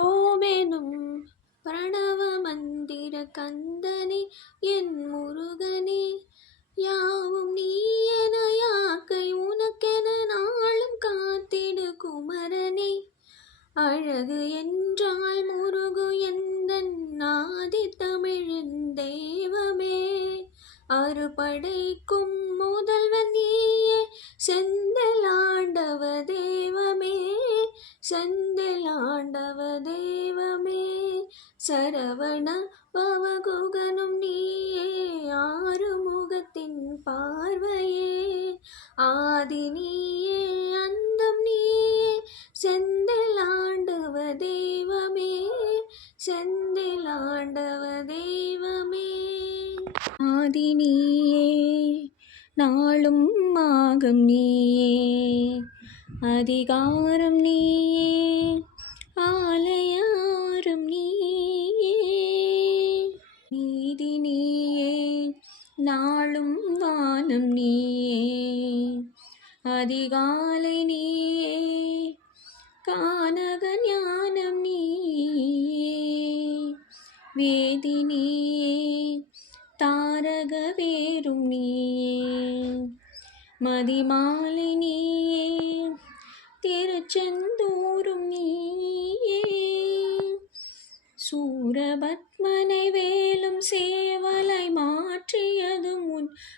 ஓமெனும் பிரணவ மந்திர கந்தனே என் முருகனே யாவும் நீ என யாக்கை உனக்கென நாளும் காத்திடு குமரனே. அழகு என்றால் முருகு எந்தன் ஆதி தமிழின் தெய்வமே. அறுபடைக்கும் முதல்வன் நீயே செந்தில் ஆண்டவ தெய்வமே. செந்தில் ஆண்டவ சரவண பவகுகனும் நீயே ஆறுமுகத்தின் பார்வையே. ஆதி நீயே அந்தம் நீயே செந்தில் ஆண்டவ தெய்வமே செந்தில் ஆண்டவ தெய்வமே. ஆதி நீயே நாளும் ஆகம் நீயே அதிகாரம் நீயே ஆலயாரம் நாளும் வானம் நீயே. அதிகாலை நீயே. கானக ஞானம் நீயே. வேதி நீயே. தாரக வேறும் நீயே. மதிமாலை நீயே. திருச்செந்தூரும் நீயே. சூரபத்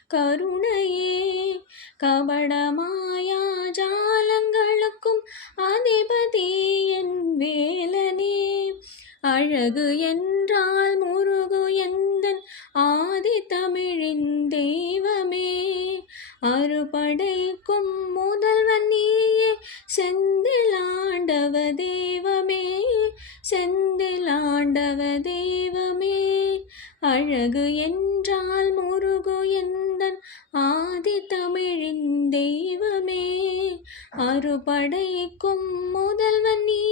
கருணையே கபடமாயா ஜாலங்களுக்கும் அதிபதி என் வேலனே. அழகு என்றால் முருகு எந்தன் ஆதி தமிழின் தெய்வமே. அறுபடைக்கும் முதல்வன் நீயே செந்திலாண்டவ தெய்வமே செந்திலாண்டவ தெய்வமே அழகு என்றால் முருகு எந்தன் ஆதி தமிழின் தெய்வமே. அறுபடைக்கும் முதல்வன் நீ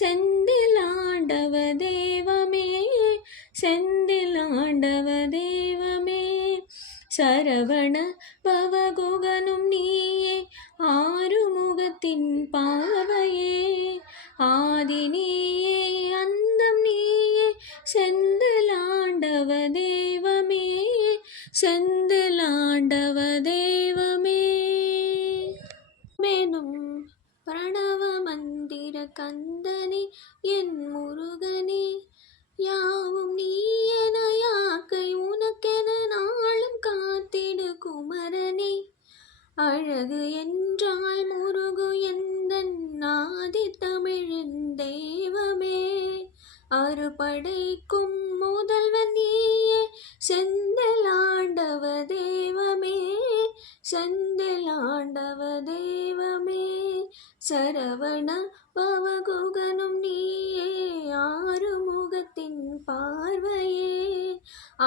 செந்தில் ஆண்டவ தெய்வமே. செந்தில் ஆண்டவ தெய்வமே. சரவண பவகுகனும் நீயே ஆறுமுகத்தின் பாவையே ஆதி நீயே அந்தம் நீயே செந்தில் ஆண்டவ தெய்வமே செந்தில் ஆண்டவ தெய்வமே மேனும் பிரணவ மந்திர கந்தனே என் முருகனே யாவும் நீ என யாக்கை உனக்கென நாளும் காத்திடு குமரனே. அழகு என்றால் முருகு எந்தன் ஆதி தமிழின் தெய்வமே அறுபடைக்கும் முதல்வன் நீயே செந்தில் ஆண்டவ தெய்வமே செந்தில் ஆண்டவ தெய்வமே சரவண பவகுகனும் நீயே ஆறுமுகத்தின் பார்வையே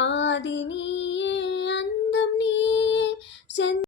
ஆதி நீயே அந்தம் நீயே செந்த